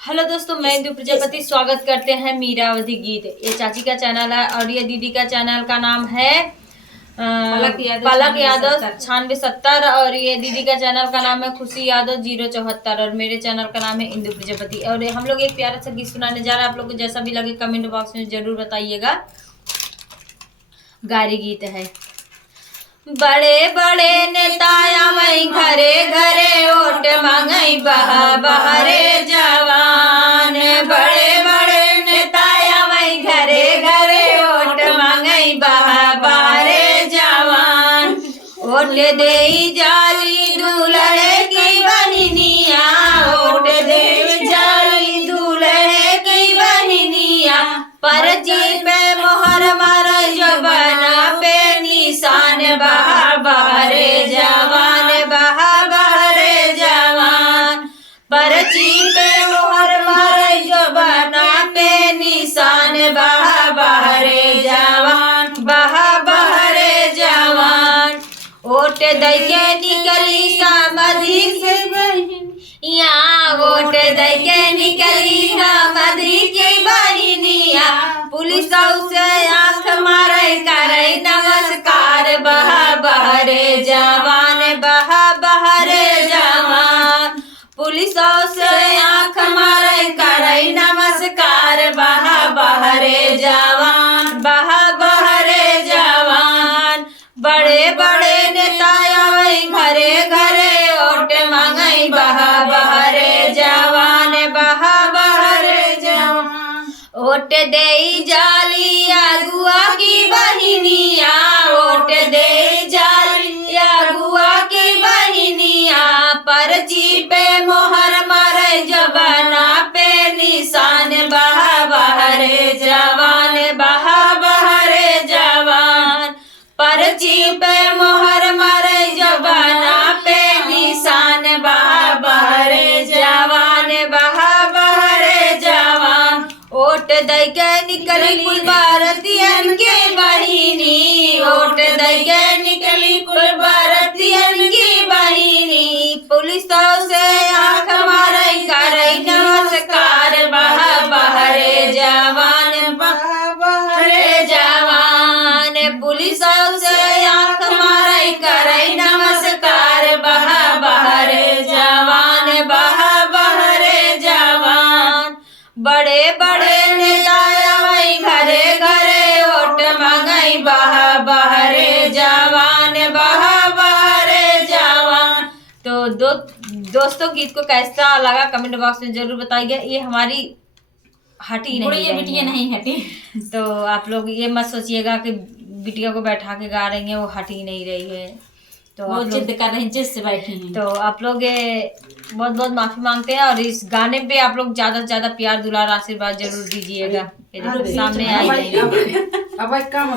Hello दोस्तों, मैं इंदु प्रजापति स्वागत करते हैं मीरावती गीत। ये चाची का चैनल है और ये दीदी का चैनल का नाम है पलक यादव 9670 और ये दीदी का चैनल का नाम है खुशी यादव 074 और मेरे चैनल का नाम है इंदु प्रजापति। और हम लोग एक प्यारा सा गीत सुनाने जा रहे हैं। आप लोग को जैसा भी लगे कमेंट बॉक्स में जरूर बताइएगा। गारी गीत है। बड़े बड़े नेताया मई घरे घरे वोट मांगई बहरे जवान। बड़े बड़े नेताया मई घरे घरे वोट मांगई बहरे जवान। वोट दे जाली दूल्हे की बहनिया, वोट दे जाली दूल्हे की बहनिया। पर्ची पे मोहर मार जवाना पे निशान बहरे जवान बहरे जवान। पर्ची पे मोहर मार जवाना पे निशान बहरे जवान बहरे जवान। वोट दे के निकली समधी से यहाँ, वोट दे के निकली समधी की बहनिया। पुलिस से आँख मारे करे नमस्कार बहरे जवान बहरे जवान। पुलिस से आँख मारे करे नमस्कार बहरे जवान बहरे जवान। बड़े बड़े नेताया घरे घरे वोट मांगई बहरे जवान बहरे जवान। वोट दे जाली अगुआ की बहनिया, वोट दे जाली अगुआ की बहनिया। पर्ची पे मोहर मारे जवाना पे निशान बहरे जवान बहरे जवान। पर्ची पे मोहर मारे जवाना पे निशान बहरे जवान बहरे जवान। वोट दे के निकली कुल भारतीयन की बहिनी, वोट दे के निकली कुल भारतीयन की बहिनी। पुलिस से आँख मारे करे नमस्कार बहरे जवान बहरे जवान। पुलिस से आँख मारे करे नमस्कार बहरे जवान बहरे जवान। बड़े बड़े नेताया घरे घरे वोट मांगई बहरे जवान बहरे जवान। तो दोस्तों गीत को कैसा लगा कमेंट बॉक्स में जरूर बताइए। ये हमारी हटी नहीं, बिटिया नहीं हटी। तो आप लोग ये मत सोचिएगा कि बिटिया को बैठा के गा रही हैं, वो हटी नहीं रही है। तो वो जिद कर रही हैं, जिद से बैठी हैं। तो आप लोग बहुत बहुत माफी मांगते हैं और इस गाने पे आप लोग ज्यादा से ज्यादा प्यार दुलार आशीर्वाद जरूर दीजिएगा। सामने आई अब काम